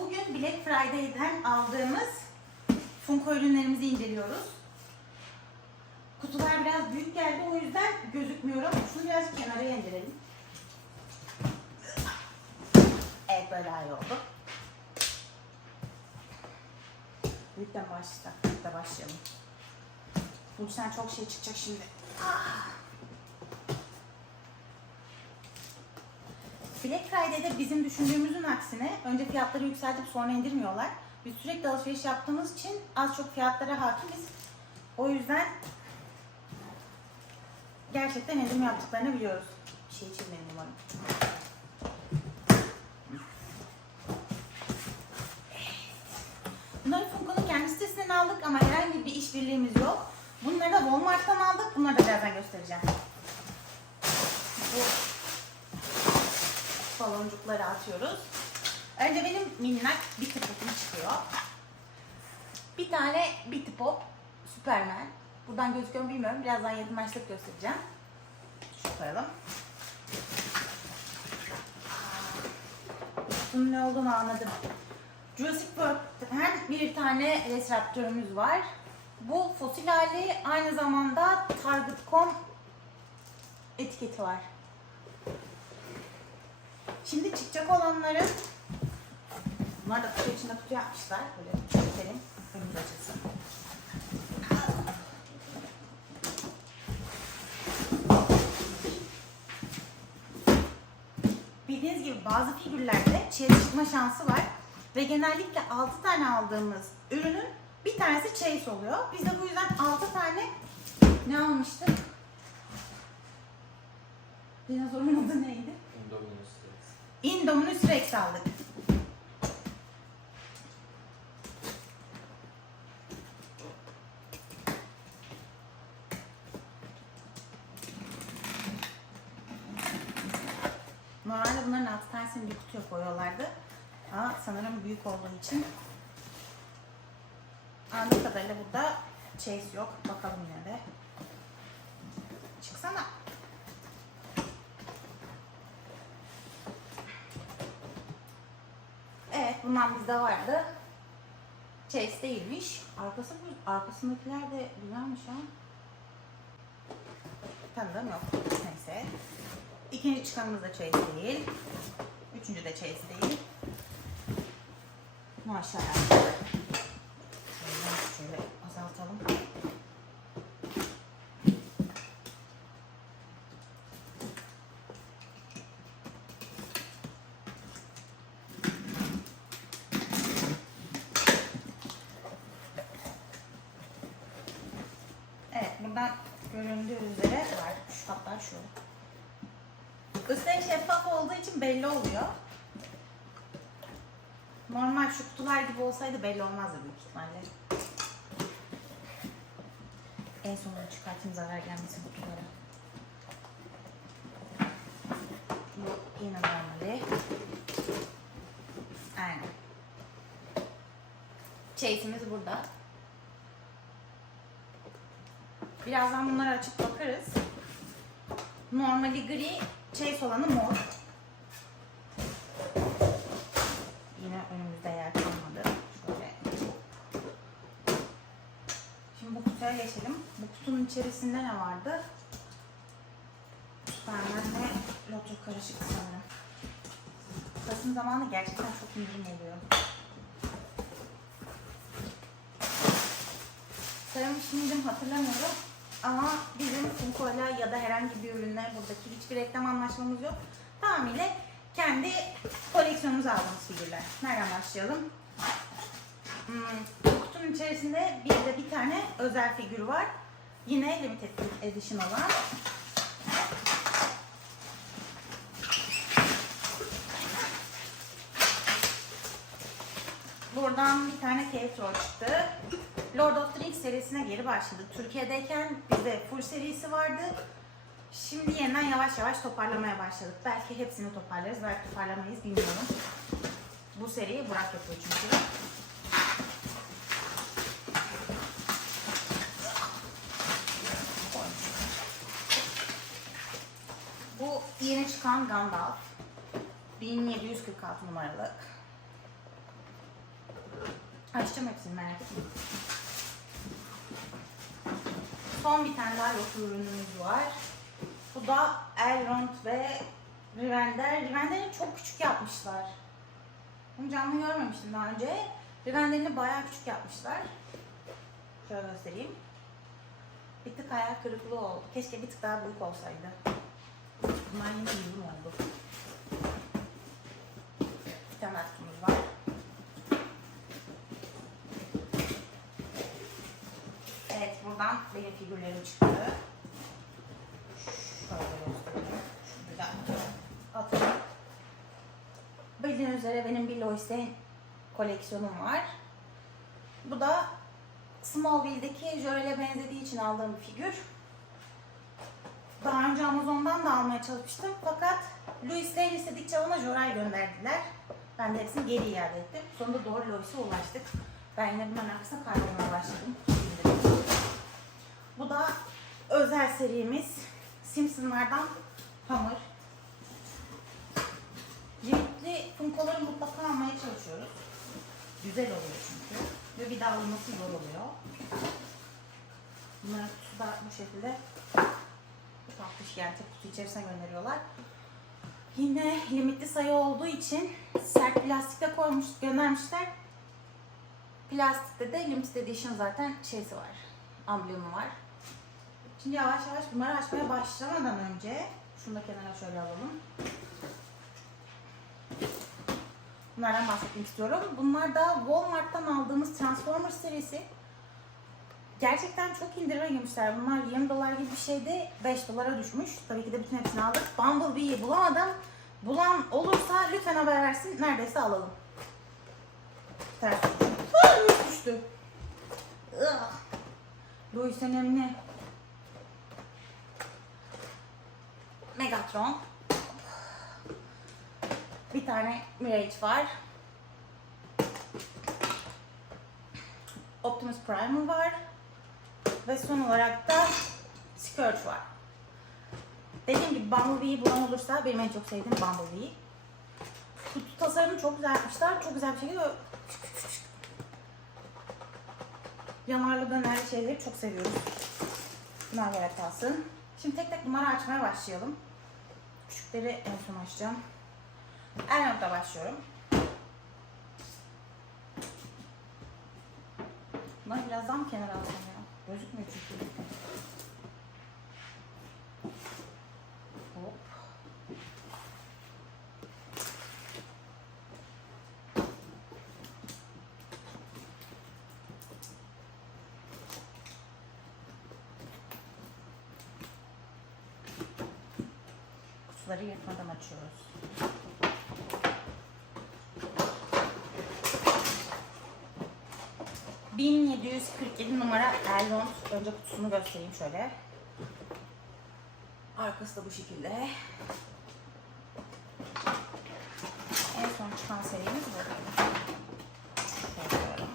Bugün Black Friday'den aldığımız Funko ürünlerimizi inceliyoruz. Kutular biraz büyük geldi o yüzden gözükmüyorum. Şunu biraz kenara indirelim. Evet böyle iyi oldu. Büyükten başlayalım. Büyükten başlayalım. Burçtan çok şey çıkacak şimdi. Ah! Black Friday'de bizim düşündüğümüzün aksine önce fiyatları yükseltip sonra indirmiyorlar. Biz sürekli alışveriş yaptığımız için az çok fiyatlara hakimiz. O yüzden gerçekten indirim yaptıklarını biliyoruz. Bir şey içirmeyin umarım. Bunları Funko'nun kendi sitesinden aldık ama herhangi bir işbirliğimiz yok. Bunları da Walmart'tan aldık. Bunları da birazdan göstereceğim. Bu baloncukları atıyoruz. Önce benim minnak bir tıpopum çıkıyor. Bir tane bir tıpop Superman. Buradan gözüküyor mu bilmiyorum. Birazdan 7 maçlık göstereceğim. Şu koyalım. Bunun ne olduğunu anladım. Jurassic World'den bir tane reseptörümüz var. Bu fosil hali aynı zamanda Target.com etiketi var. Şimdi çıkacak olanların bunlar da kutu içinde kutu yapmışlar. Böyle çekelim. Önümüz açılsın. Bildiğiniz gibi bazı figürlerde çeyiz çıkma şansı var. Ve genellikle 6 tane aldığımız ürünün bir tanesi çeyiz oluyor. Biz de bu yüzden 6 tane ne almıştık? Dinozorun adı neydi? Indominus Rex. Aldık. Normalde bunların altı tanesini bir kutuya koyuyorlardı. Ama sanırım büyük olduğu için anladığım kadarıyla burada chase yok. Bakalım yine de. Çıksana. Evet, bundan bizde vardı. Chase değilmiş. Arkası arkasındakiler de güzelmiş ha. Tanıdığım yok. Neyse. İkinci çıkanımız da Chase değil. Üçüncü de Chase değil. Maşallah. Şöyle azaltalım. Evet, buradan göründüğü üzere var. Şu hatta şu. Üstelik şeffaf olduğu için belli oluyor. Normal şu kutular gibi olsaydı belli olmazdı büyük ihtimalle. En sonunda çıkartayım zarar gelmesin kutulara. Bu yine normali. Aynen. Chase'imiz burada. Birazdan bunları açıp bakarız. Normali gri, chase olanı mor. Yine önümüzde yer kalmadı. Şöyle. Şimdi bu kutuya geçelim. Bu kutunun içerisinde ne vardı? Superman ve Lotto karışık sanırım. Kasım zamanı gerçekten çok indirim oluyor. Sayılmış mıydım hatırlamıyorum. Ama bizim Funko'yla ya da herhangi bir ürünle buradaki hiçbir reklam anlaşmamız yok. Tamamıyla kendi koleksiyonumuza aldığımız figürler. Nereden başlayalım? Hmm, kutunun içerisinde bir de bir tane özel figür var. Yine limited edition olan. Buradan bir tane K-Troll çıktı. Lord of the Rings serisine geri başladık. Türkiye'deyken bizde full serisi vardı. Şimdi yeniden yavaş yavaş toparlamaya başladık. Belki hepsini toparlarız, belki toparlamayız bilmiyorum. Bu seriyi Burak yapıyor çünkü. Bu yeni çıkan Gandalf. 1746 numaralı. Açacağım hepsini merak etme. Son bir tane daha lokum ürünümüz var. Bu da Elrond ve Rivender. Rivender'ini çok küçük yapmışlar. Bunu canlı görmemiştim daha önce. Rivender'ini bayağı küçük yapmışlar. Şöyle göstereyim. Bir tık hayal kırıklığı oldu. Keşke bir tık daha büyük olsaydı. Bunlar yine uygun oldu. Bir tane atkımız var. Evet buradan benim figürlerim çıktı. Şöyle göstereyim. Bildiğiniz üzere benim bir Lois Lane koleksiyonum var. Bu da Smallville'deki Jörel'e benzediği için aldığım bir figür. Daha önce Amazon'dan da almaya çalışmıştım fakat Louis Lane istedikçe bana Jörel gönderdiler. Ben de hepsini geri iade ettim. Sonunda doğru Louis'e ulaştık. Ben yine bunların arkasına kaybolmaya başladım. Bu da özel serimiz. Simpsonlardan Hammer. Renkli funkoları mutlaka almaya çalışıyoruz. Güzel oluyor çünkü. Ve bir daha alınması zor oluyor. Bunların kutusu da bu şekilde tatlış yani tek kutu içerisine gönderiyorlar. Yine limitli sayı olduğu için sert plastikte koymuş, göndermişler. Plastikte de limited edition zaten şeysi var. Amblemi var. Şimdi yavaş yavaş bunları açmaya başlamadan önce şunu da kenara şöyle alalım. Bunlardan bahsetmek istiyorum. Bunlar da Walmart'tan aldığımız Transformers serisi. Gerçekten çok indirime girmişler. Bunlar 20 dolar gibi bir şeydi. 5 dolara düşmüş. Tabii ki de bütün hepsini aldık. Bumblebee'yi bulamadım. Bulan olursa lütfen haber versin. Neredeyse alalım. Ters. Aa, düştü. Ugh. Louis önemli. Megatron. Bir tane Mirage var. Optimus Prime var. Ve son olarak da Scourge var. Dediğim gibi Bumblebee'yi bulan olursa benim en çok sevdiğim Bumblebee. Kutu tasarımını çok güzel yapmışlar. Çok güzel bir şekilde yanarlı dönerli şeyleri çok seviyoruz. Bunlar kalsın. Şimdi tek tek bunları açmaya başlayalım. Küçükleri en son açacağım. En nokta başlıyorum. Bunları biraz daha mı kenara alsam ya? Gözükmüyor çünkü. Hop. Kutuları yırtmadan açıyoruz. ...1747 numara Elrond. Önce kutusunu göstereyim şöyle. Arkası da bu şekilde. En son çıkan serimiz bu. Şöyle koyalım.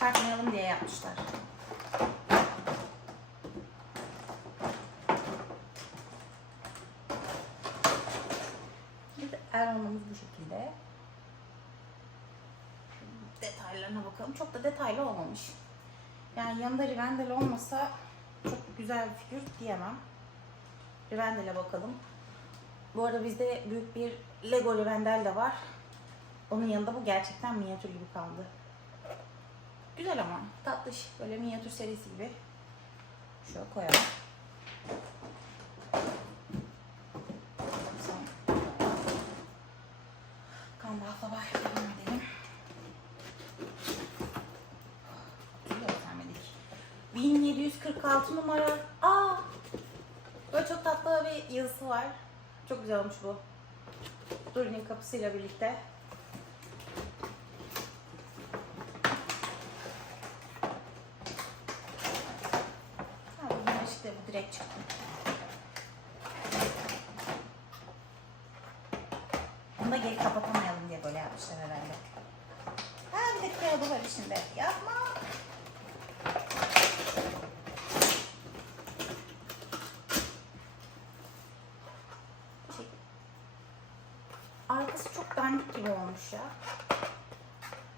Çıkartmayalım diye yapmışlar. Bir Elrond'umuz bu şekilde. Detaylarına bakalım. Çok da detaylı olmamış. Yani yanında Rivendell olmasa çok güzel bir figür diyemem. Rivendell'e bakalım. Bu arada bizde büyük bir Lego Rivendell de var. Onun yanında bu gerçekten minyatür gibi kaldı. Güzel ama tatlış. Böyle minyatür serisi gibi. Şöyle koyalım. Kan bağla var. Devam edelim. Göstermedik. 1746 numara. Aa! Böyle çok tatlı bir yazısı var. Çok güzel olmuş bu. Durin'in kapısıyla birlikte. Ha, bu direkt çıktı. Bunu da geri kapatamayalım diye böyle yapmışlar herhalde. Ha bir de kağıdı var içinde. Yapma. Şey, Arkası çok dandik gibi olmuş ya.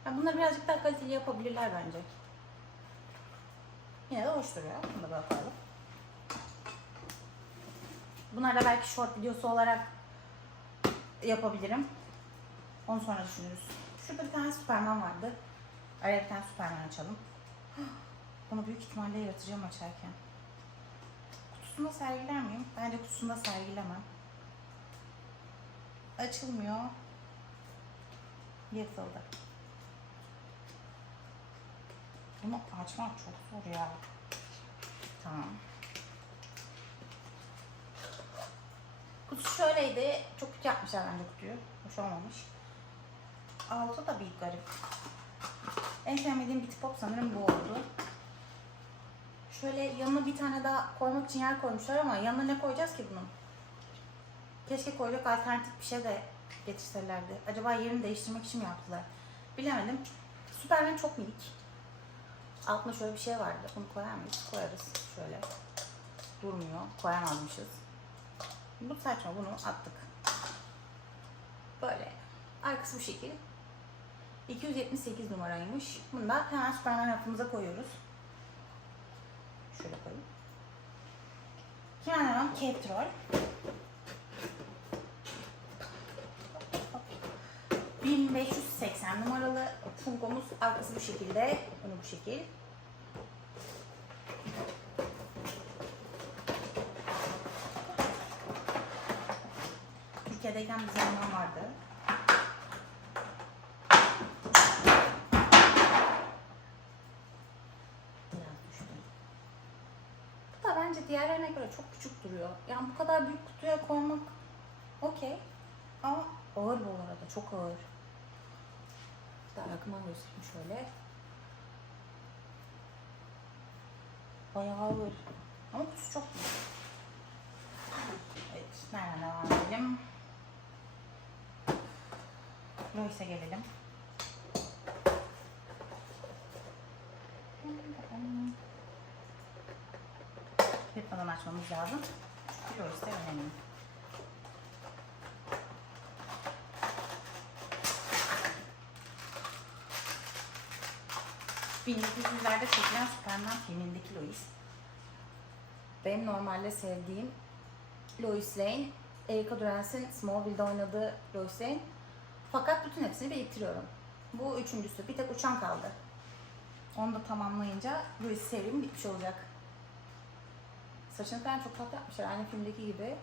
ya bunları birazcık daha kaliteli yapabilirler bence. Yine de hoş duruyor. Bunu da bakalım. Bunları da belki short videosu olarak yapabilirim. Onu sonra düşünürüz. Şurada bir tane Superman vardı. Araya Superman açalım. Bunu büyük ihtimalle yaratacağım açarken. Kutusunda sergiler miyim? Bence kutusunda sergilemem. Açılmıyor. Yırtıldı. Bunu açmak çok zor ya. Tamam. Kutusu şöyleydi. Çok kötü yapmışlar bence kutuyu. Hoş olmamış. Altı da bir garip. En sevmediğim bir pop sanırım bu oldu. Şöyle yanına bir tane daha koymak için yer koymuşlar ama yanına ne koyacağız ki bunun? Keşke koyacak alternatif bir şey de getirselerdi. Acaba yerini değiştirmek için mi yaptılar? Bilemedim. Superman çok minik. Altında şöyle bir şey vardı. Bunu koyar mıyız? Koyarız. Şöyle. Durmuyor. Koyamazmışız. Bu saçma. Bunu attık. Böyle. Arkası bu şekil. 278 numaraymış. Bunu da hemen Superman rafımıza koyuyoruz. Şöyle koyayım. Cape Troll. 1580 numaralı Funko'muz arkası bu şekilde, önü bu şekil. Türkiye'deyken bir zaman vardı. Bu da bence diğerlerine göre çok küçük duruyor. Yani bu kadar büyük kutuya koymak okey. Ama ağır bu arada, çok ağır. Daha yakından göstereyim şöyle. Bayağı ağır. Ama kutusu çok büyük. Evet, nereden devam edelim? Lois'e gelelim. Yırtmadan açmamız lazım. Çünkü Lois de önemli. ...1900'lerde çekilen Superman filmindeki Lois. Benim normalde sevdiğim Lois Lane, Erika Durance'in Smallville'de oynadığı Lois Lane. Fakat bütün hepsini biriktiriyorum. Bu üçüncüsü. Bir tek uçan kaldı. Onu da tamamlayınca Lois serim bitmiş olacak. Saçını falan çok tatlı yapmışlar. Aynı filmdeki gibi.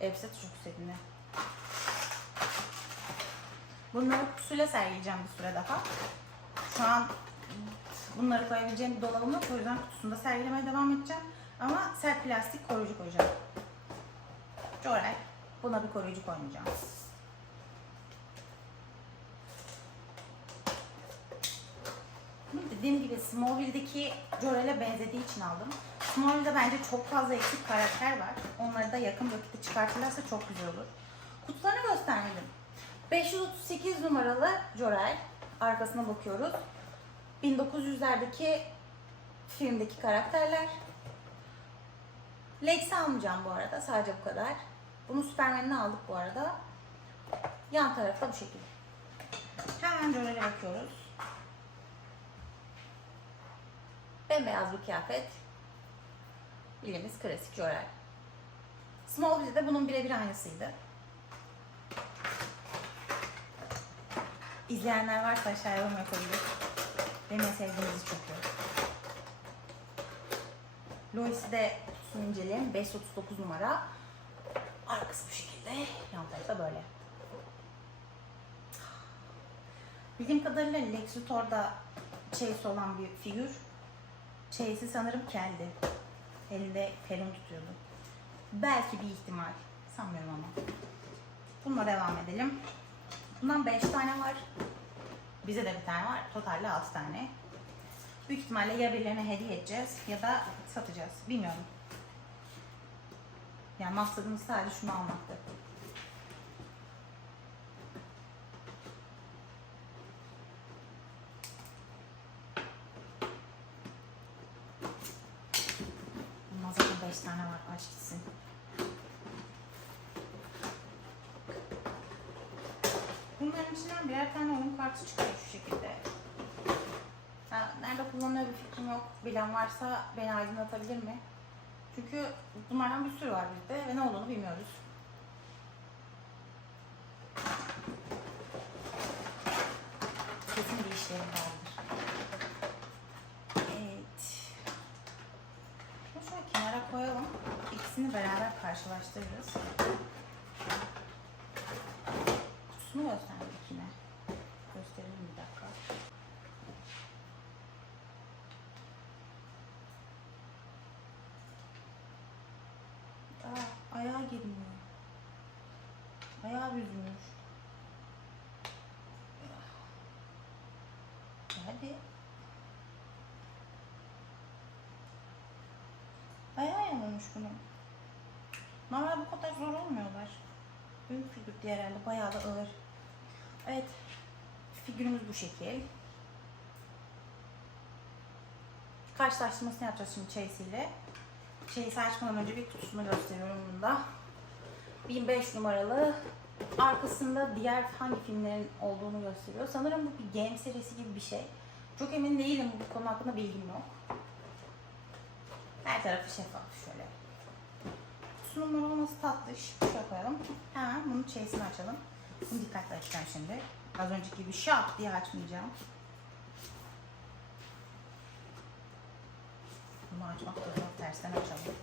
Elbise çok sevimli. Bunları kutusuyla sergileyeceğim bir süre daha. Şu an bunları koyabileceğim bir dolabım yok. O yüzden kutusunda sergilemeye devam edeceğim. Ama sert plastik koruyucu koyacağım. Joray. Buna bir koruyucu koymayacağım. Bunu dediğim gibi Smallville'deki Jorel'e benzediği için aldım. Smallville'de bence çok fazla eksik karakter var. Onları da yakın vakitte çıkartırlarsa çok güzel olur. Kutularını göstermedim. 538 numaralı Jorel. Arkasına bakıyoruz. 1900'lerdeki filmdeki karakterler. Lex'i almayacağım bu arada. Sadece bu kadar. Bunu Superman'ini aldık bu arada. Yan tarafta bu şekilde. Hemen Jorel'e bakıyoruz. Bembeyaz bir kıyafet. Bildiğimiz klasik Jorel. Smallville'de bunun birebir aynısıydı. İzleyenler varsa aşağıya yorum yapabilir. Benim en çok iyi. Lois'i de inceleyelim. 539 numara. Arkası bu şekilde. Yan tarafı da böyle. Bildiğim kadarıyla Lex Luthor'da Chase olan bir figür. Chase'i sanırım keldi. Elinde pelin tutuyordu. Belki bir ihtimal. Sanmıyorum ama. Bununla devam edelim. Bundan 5 tane var. Bize de bir tane var. Totalde 6 tane. Büyük ihtimalle ya birilerine hediye edeceğiz ya da satacağız. Bilmiyorum. Yani maksadımız sadece şunu almaktı. 5 aç gitsin. Bunların içinden birer tane oyun kartı çıkıyor şu şekilde. Ha, nerede kullanılıyor bir fikrim yok. Bilen varsa beni aydınlatabilir mi? Çünkü bunlardan bir sürü var bizde ve ne olduğunu bilmiyoruz. Kesin bir işlerim vardır. Evet. Bunu şöyle kenara koyalım. İkisini beraber karşılaştırırız. Kutusunu göstermek yine. Gösterelim bir dakika. Aa, ayağa girmiyor. Ayağı büzülmüş. Hadi. Ayağı yamulmuş bunun. Normal bu kadar zor olmuyorlar. Büyük figür diye herhalde bayağı da ağır. Evet. Figürümüz bu şekil. Karşılaştırmasını yapacağız şimdi ile. Chase'i açmadan önce bir kutusunu gösteriyorum bunda. 1005 numaralı. Arkasında diğer hangi filmlerin olduğunu gösteriyor. Sanırım bu bir game serisi gibi bir şey. Çok emin değilim bu konu hakkında bilgim yok. Her tarafı şeffaf şöyle. Kutusunun numaraması tatlış. Şöyle koyalım. Hemen bunun chase'ini açalım. Bunu dikkatli açacağım şimdi. Az önceki gibi şap diye açmayacağım. Bunu açmak da zor. Tersten açalım.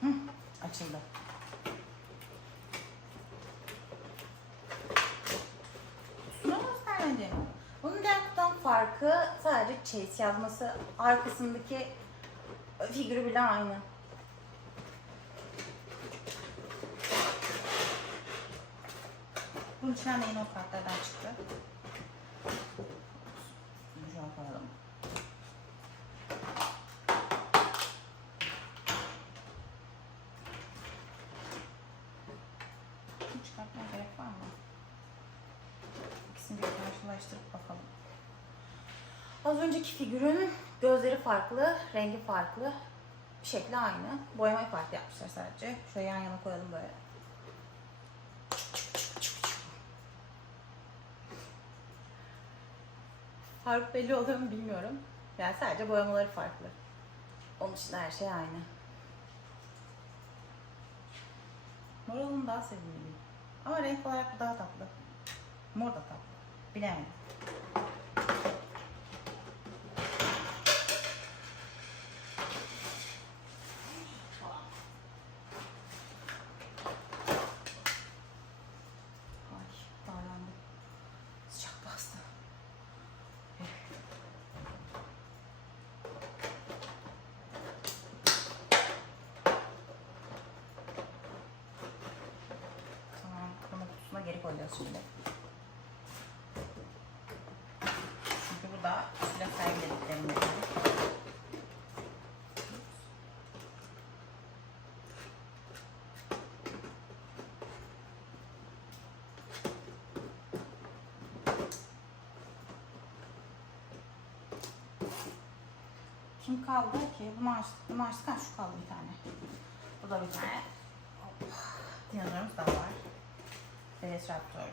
Hı, açıldı. Farkı sadece Chase yazması. Arkasındaki figürü bile aynı. Bunun içinden de yine o kartlardan çıktı. Şöyle koyalım. Bunu çıkartmaya gerek var mı? İkisini bir karşılaştırıp bakalım. Az önceki figürün gözleri farklı, rengi farklı. Şekli aynı. Boyamayı farklı yapmışlar sadece. Şöyle yan yana koyalım böyle. Fark belli olur mu bilmiyorum. Yani sadece boyamaları farklı. Onun dışında her şey aynı. Moralın daha sevimli. Ama renk olarak daha tatlı. Mor da tatlı. Bilemedim. Geri koyacağız şimdi. Çünkü bu da silah sergilediklerimden. Kim kaldı ki? Bunu açtık. Bunu açtık. Ha, şu kaldı bir tane. Bu da bir tane. Hop. Dinozorumuz da var. Velociraptor.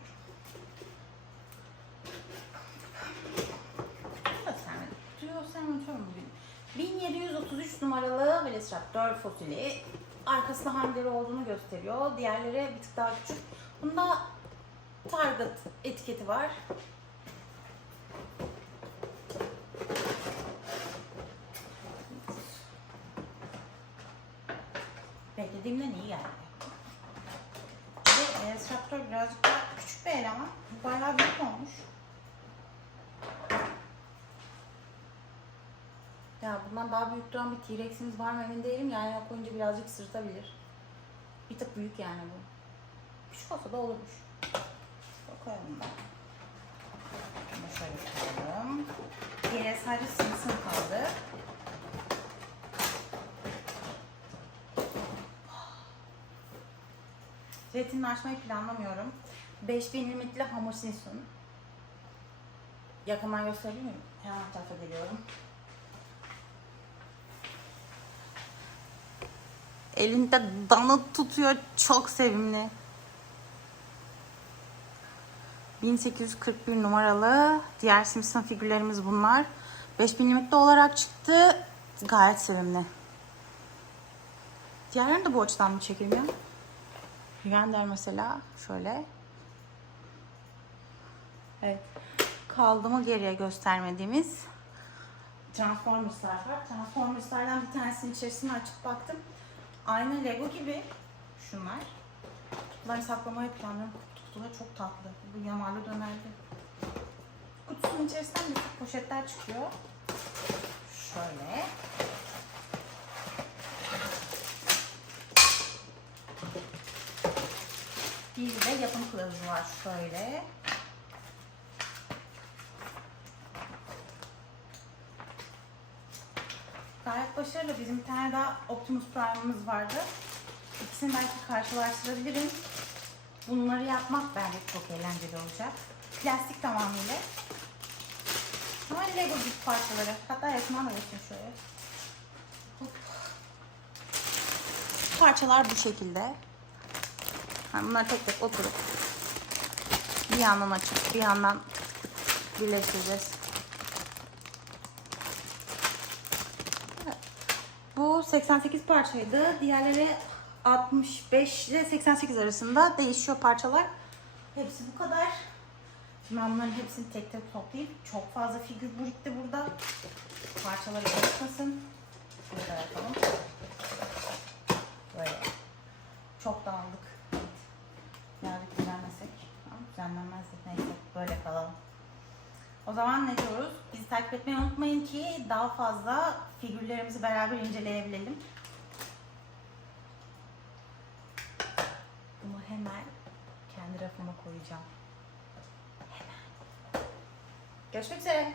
Kutuyu göstermedim. Kutuyu göstermeyi unutuyorum bugün. 1733 numaralı Velociraptor fosili. Arkasında hangileri olduğunu gösteriyor. Diğerleri bir tık daha küçük. Bunda Target etiketi var. Beklediğimden iyi geldi. Ve e, Raptor birazcık daha küçük bir eleman. Bayağı büyük olmuş. Ya bundan daha büyük duran bir T-Rex'imiz var mı emin değilim. Yani yok koyunca birazcık sırtabilir. Bir tık büyük yani bu. Küçük olsa da olurmuş. Koyalım da. Bunu şöyle koyalım. Geriye sadece simsim kaldı. Zeytinini açmayı planlamıyorum. 5000 limitli hamur sinsun. Yakından gösterebilir miyim? Hemen tarafa geliyorum. Elinde dana tutuyor. Çok sevimli. 1841 numaralı diğer Simpson figürlerimiz bunlar. 5000 limitli olarak çıktı. Gayet sevimli. Diğerlerini de bu açıdan mı çekilmiyor? Rivender mesela şöyle. Evet. Kaldı mı geriye göstermediğimiz Transformers'lar var. Transformers'lardan bir tanesinin içerisini açıp baktım. Aynı Lego gibi şunlar. Kutuları saklamayı planlıyorum. Kutuları çok tatlı. Bu yamarlı dönerdi. Kutusunun içerisinden bir poşetler çıkıyor. Şöyle. Bir de yapım kılavuzu var şöyle. Gayet başarılı. Bizim bir tane daha Optimus Prime'ımız vardı. İkisini belki karşılaştırabilirim. Bunları yapmak bence çok eğlenceli olacak. Plastik tamamıyla. Ama Lego gibi parçaları. Hatta yakından da geçeyim şöyle. Hop. Parçalar bu şekilde. Yani bunlar tek tek oturup bir yandan açıp bir yandan birleştireceğiz. Bu 88 parçaydı. Diğerleri 65 ile 88 arasında değişiyor parçalar. Hepsi bu kadar. Şimdi ben bunların hepsini tek tek toplayayım. Çok fazla figür birikti burada. Parçaları karışmasın. Şöyle yapalım. Böyle. Çok dağıldık. Birazcık düzenlesek. Düzenlenmezdik. Neyse böyle kalalım. O zaman ne diyoruz? Bizi takip etmeyi unutmayın ki daha fazla figürlerimizi beraber inceleyebilelim. Bunu hemen kendi rafıma koyacağım. Hemen. Görüşmek üzere.